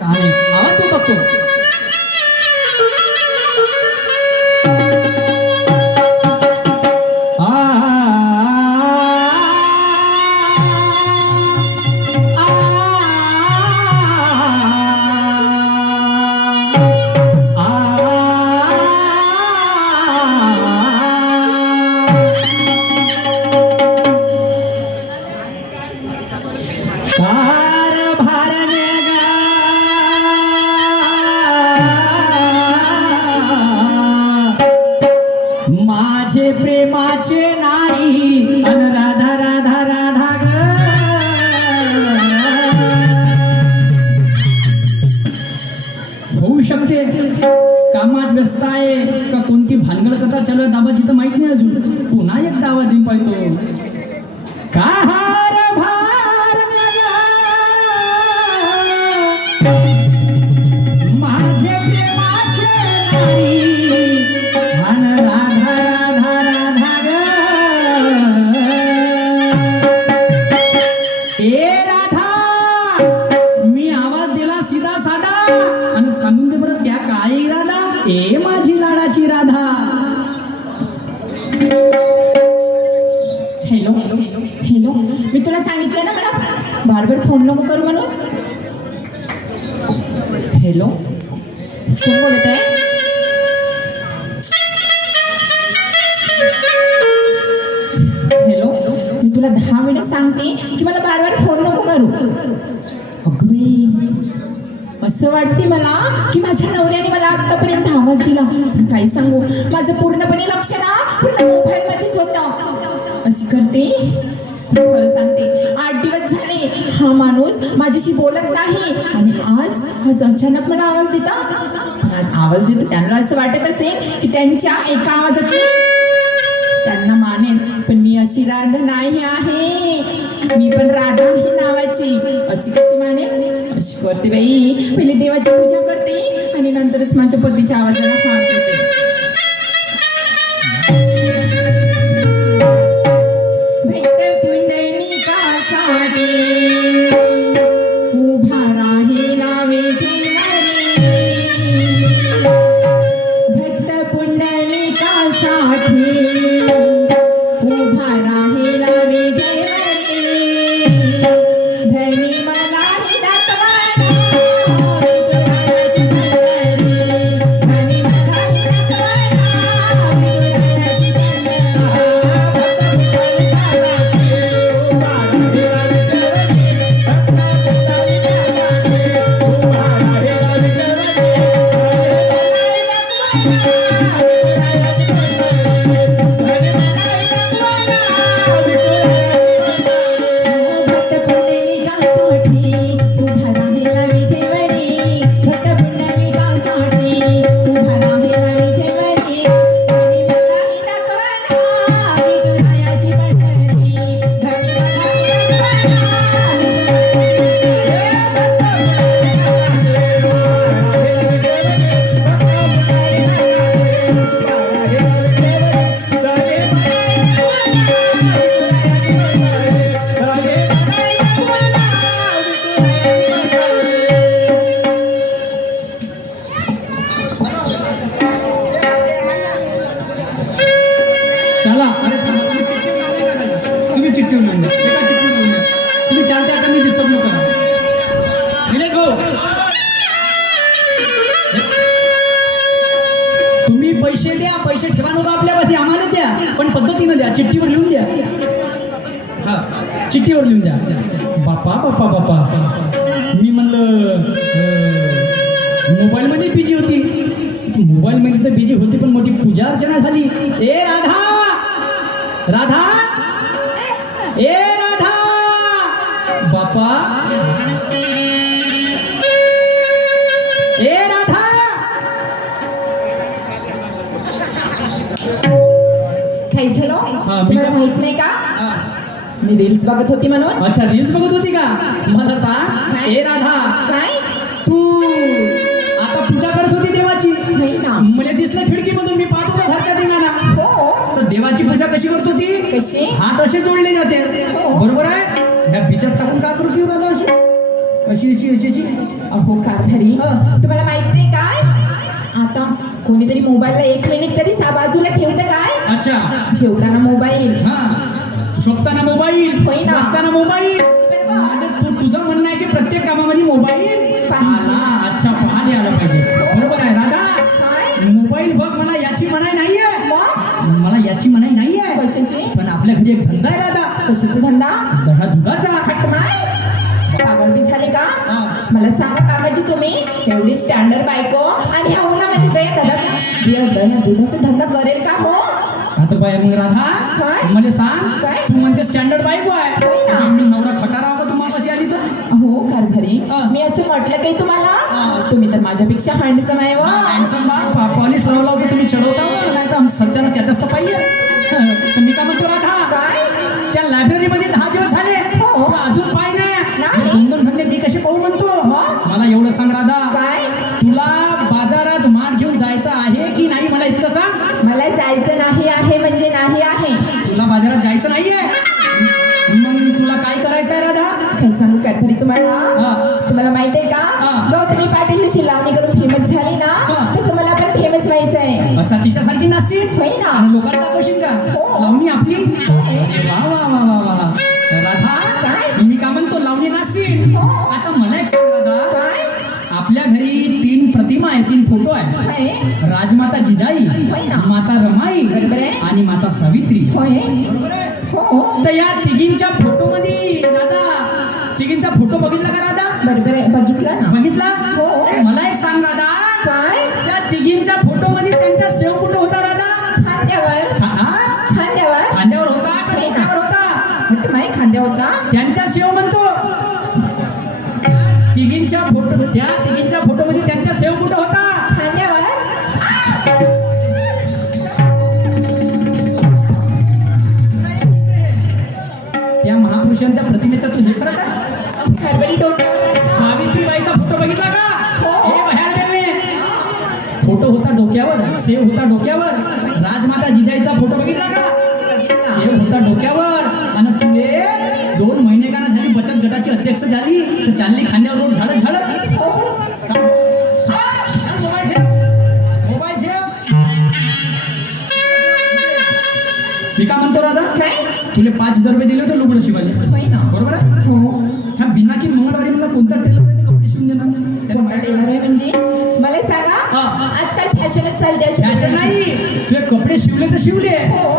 आणि आवाज तू कामात व्यस्त आहे का कोणती भानगड कथा चालू आहे दाबाची तर माहीत नाही अजून. पुन्हा एक दावा देऊन पाहतो. का हा? फोन नको करू म्हणून हॅलो कोण बोलत आहे? हॅलो मी तुला दहा मिनिट सांगते की मला बार बार फोन नको करू. असं वाटते मला की माझ्या नवऱ्याने मला आतापर्यंत आवाज दिला. काही सांगू? माझं पूर्णपणे लक्ष ना पूर्ण मोबाईल मध्येच होतं. अशी करते? खरं सांगते. आठ दिवस झाले हा माणूस माझ्याशी बोलत नाही. आणि आज आज अचानक मला आवाज देता? आज आवाज देतो. त्यांना असं वाटत असेल की त्यांच्या एका आवाजात त्यांना मानेन. पण मी अशी राधा नाही आहे. मी पण राधा आहे नावाची. अशी कशी मानेन? अशी करते बाई. पहिले देवाची पूजा करते आणि नंतरच माझ्या पतीच्या आवाजाला हात देते. भक्त चिठ्ठीवर लिहून द्या. हा. चिठ्ठीवर लिहून द्या. बापा बापा बापा. मी म्हणलं मोबाईलमध्ये बिजी होती. मोबाईलमध्ये तर बिजी होती पण मोठी पूजा अर्चना झाली. ए राधा! राधा! ए राधा! बापा! हा, मी तुम्हाला का- माहीत नाही का. मी रील्स बघत होती म्हणून अच्छा रील्स बघत होती का मला सांग ए राधा काय तू आता पूजा करत होती देवाची नाही ना मला दिसलं खिडकीमधून मी पाहत होतो घरच्या दिनाला हो तर देवाची पूजा कशी करत होती कशी? हात असे जोडले जाते हो. बरोबर आहे ह्या बिचात टाकून का करत होती राधा अशी अशी अशी अशी अशी अहो कारभारी हं. तुम्हाला माहीत नाही काय आता कोणीतरी मोबाईलला एक मिनिट तरी सा बाजूला ठेवतं काय? अच्छा. जेवताना मोबाईल. हा. झोपताना मोबाईल. होय ना. बसताना मोबाईल. तू तुझं म्हणणं आहे की प्रत्येक कामामध्ये मोबाईल? पाहिजे. आला. अच्छा पाहायला आला पाहिजे. दुधाचा धंदा करेल का हो आता बाय मग राधा काय? मला सांग काय? तू म्हणते स्टँडर्ड बायको आहे होय ना. नवरा खटारा का तुम्हाला अशी आली तर हो कारभारी हा. मी असं म्हटलं काही हा. तुम्हाला तुम्ही तर माझ्यापेक्षा हँडसम आहे वा हँडसम बा पॉलिश लावला होता तुम्ही चढवता हो, नाही तर सध्याला त्यातच तर पाहिजे तर मी काय म्हणतो राधा काय त्या लायब्ररीमध्ये दहा दिवस झाले हो. अजून पाय नाही नाही. दोन दोन धंदे मी कसे पाहू म्हणतो? मला एवढं सांग राधा काय Can I hear? तर या तिघींच्या फोटो मध्ये राधा तिघींचा फोटो बघितला का राधा बरोबर आहे बघितलं ना. बघितला? डोक्यावर. सेव होता डोक्यावर. राजमाता जिजाईचा फोटो बघितला का? सेव होता डोक्यावर. आणि तुले दोन महिने का ना झाली बचत गटाची अध्यक्ष झाली. तर चालली खांद्यावर रोज झाडत झाडत. हो मी का म्हणतो राधा? काय तुले पाच हजार रुपये दिले होते लुगडं शिवायला ना. बरोबर आहे? हो. ह्या बिनाकी मंगळवारी मला कोणता टेलर आहे ते कपडे शिवून देणार कोणता टेलर आहे म्हणजे. मला सांगा. आजकाल अशी फॅशन नाही. तुझे कपडे शिवले तर शिवले. हो.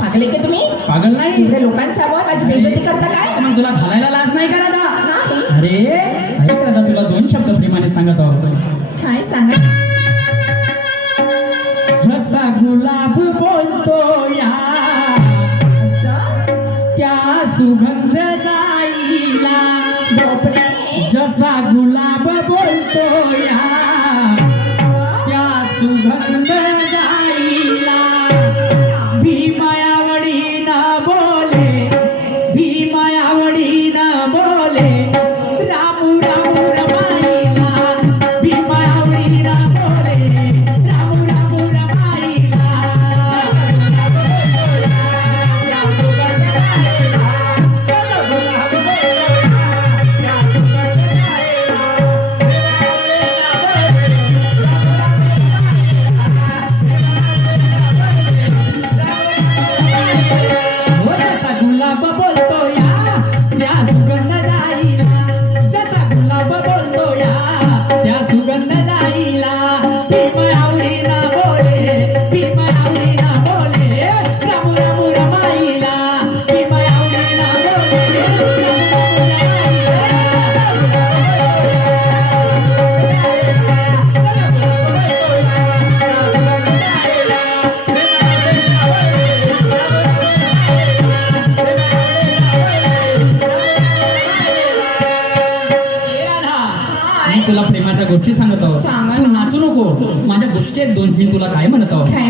पागले की तुम्ही? पागल नाही. एवढ्या लोकांसमोर माझी बेइज्जती करता काय? मग तुला घालायला लाज नाही का राधा नाही. अरे तुला दोन शब्द प्रेमाने सांगत आहोत काय सांगा? बोलतो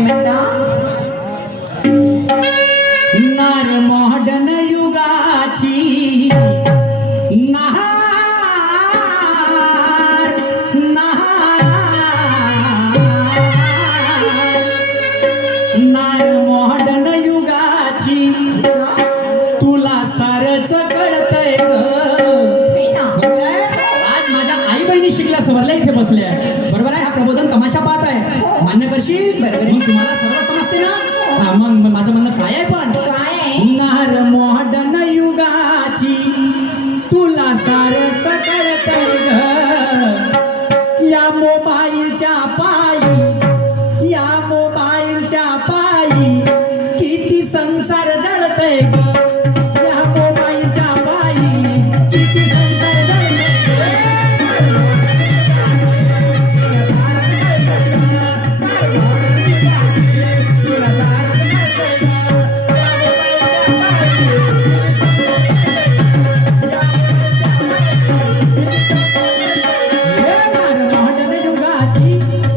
म्हणता युगाची नहार नहार नार युगाची तुला सारच कळतय ग आज माझ्या आई बहिणी शिकल्या समजल्या इथे बसल्या करशील तुम्हाला सर्व समजते ना? हा, मग मग माझं म्हणणं काय आहे पण? काय आहे? नार मॉडर्न युगाची तुला सारच कळतंय ग या मोबाईलच्या पायी या मोबाईलच्या पायी किती संसार जळतय ग.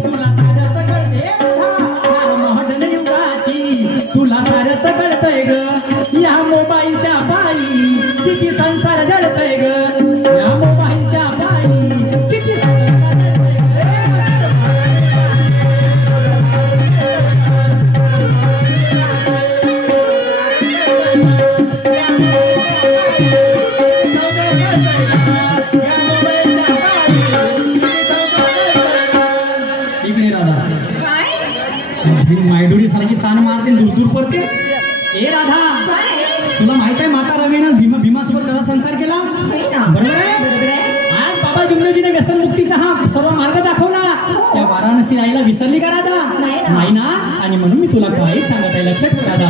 युगाची दूर पडतेस? ए राधा तुला माहीत आहे माता रमेनं भीमा भीमासोबत कसा संसार केला? बरोबर आहे? बरोबर आहे आज बाबा जुमनजीने व्यसन मुक्तीचा हा सर्व मार्ग दाखवला. त्या वाराणसी आईला विसरली का राधा? नाही ना. नाही ना आणि म्हणून मी तुला काही सांगत आहे? लक्षात ठेव राधा.